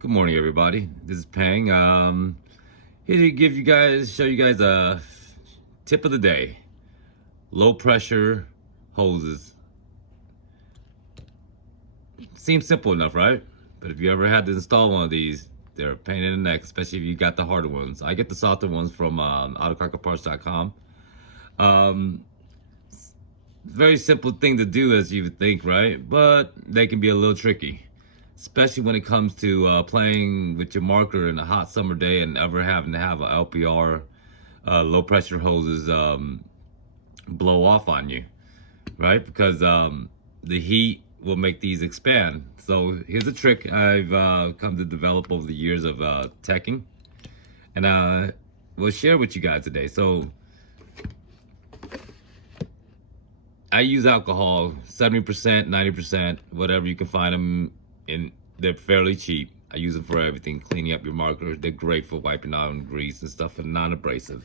Good morning, everybody. This is Peng. Here to show you guys a tip of the day. Low pressure hoses. Seems simple enough, right? But if you ever had to install one of these, they're a pain in the neck, especially if you got the harder ones. I get the softer ones from autocockerparts.com. Um, Very simple thing to do, as you would think, right? But they can be a little tricky, especially when it comes to playing with your marker in a hot summer day and ever having to have a LPR, low pressure hoses, blow off on you, right? Because the heat will make these expand. So here's a trick I've come to develop over the years of teching, and we'll share with you guys today. So I use alcohol, 70%, 90%, whatever you can find them in. They're fairly cheap. I use them for everything, cleaning up your marker. They're great for wiping out grease and stuff, and non-abrasive.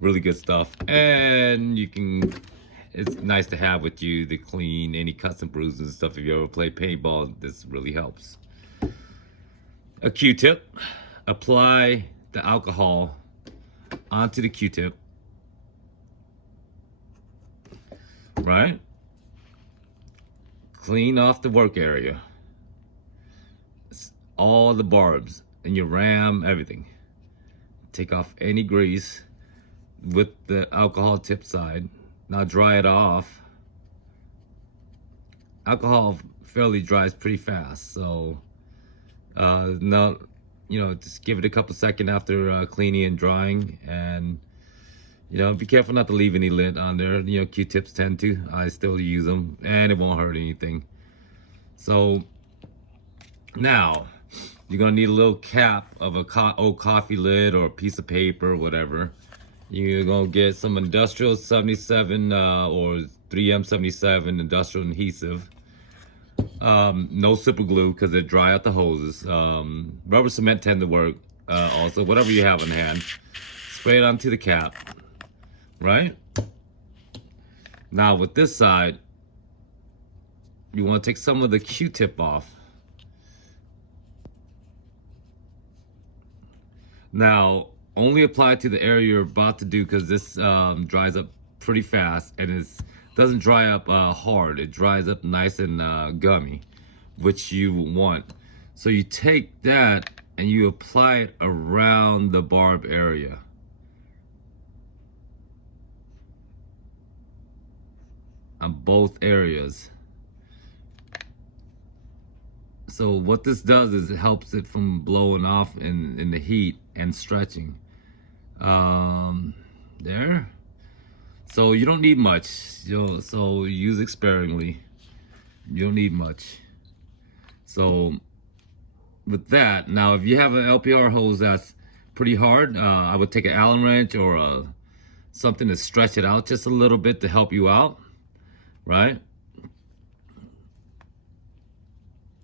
Really good stuff. And it's nice to have with you to clean any cuts and bruises and stuff. If you ever play paintball, this really helps. A Q-tip. Apply the alcohol onto the Q-tip. Right? Clean off the work area. All the barbs and your ram, everything. Take off any grease with the alcohol tip side. Now dry it off. Alcohol fairly dries pretty fast, so now, just give it a couple seconds after cleaning and drying, and be careful not to leave any lint on there. Q-tips tend to. I still use them, and it won't hurt anything. So now you're gonna need a little cap of a old coffee lid or a piece of paper, whatever. You're gonna get some industrial 77 or 3M 77 industrial adhesive. No super glue because they dry out the hoses. Rubber cement tend to work. Also, whatever you have on hand, spray it onto the cap. Right? Now with this side, you want to take some of the Q-tip off. Now, only apply it to the area you're about to do, because this dries up pretty fast, and it doesn't dry up hard. It dries up nice and gummy, which you want. So you take that and you apply it around the barb area. On both areas. So what this does is it helps it from blowing off in the heat and stretching. There. So you don't need much. So use it sparingly. You don't need much. So with that, now if you have an LPR hose that's pretty hard, I would take an Allen wrench or something to stretch it out just a little bit to help you out. Right?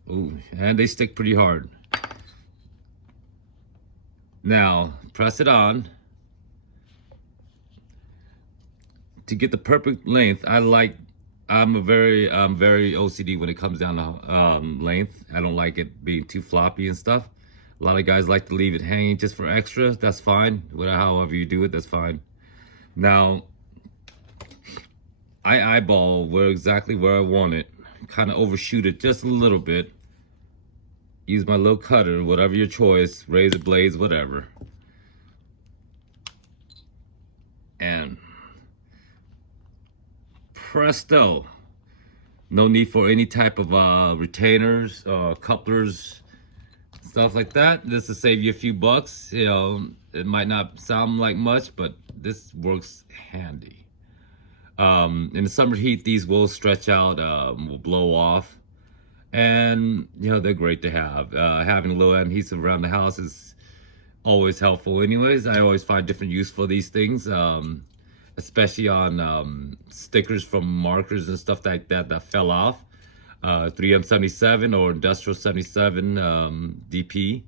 Ooh, and they stick pretty hard. Now, press it on. To get the perfect length, I'm very OCD when it comes down to length. I don't like it being too floppy and stuff. A lot of guys like to leave it hanging just for extra. That's fine. However you do it, that's fine. Now, I eyeball exactly where I want it. Kind of overshoot it just a little bit. Use my little cutter, whatever your choice, razor blades, whatever. And presto. No need for any type of retainers, couplers, stuff like that. Just to save you a few bucks. It might not sound like much, but this works handy. In the summer heat, these will stretch out, will blow off, and they're great to have. Having a little adhesive around the house is always helpful. Anyways, I always find different use for these things, especially on stickers from markers and stuff like that fell off. 3M 77 or industrial 77 DP.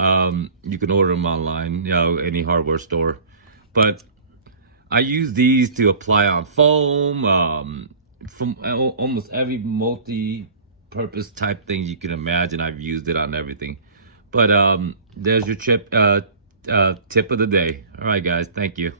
You can order them online, any hardware store, but I use these to apply on foam, from almost every purpose type things you can imagine. I've used it on everything. But there's your tip of the day. All right, guys. Thank you.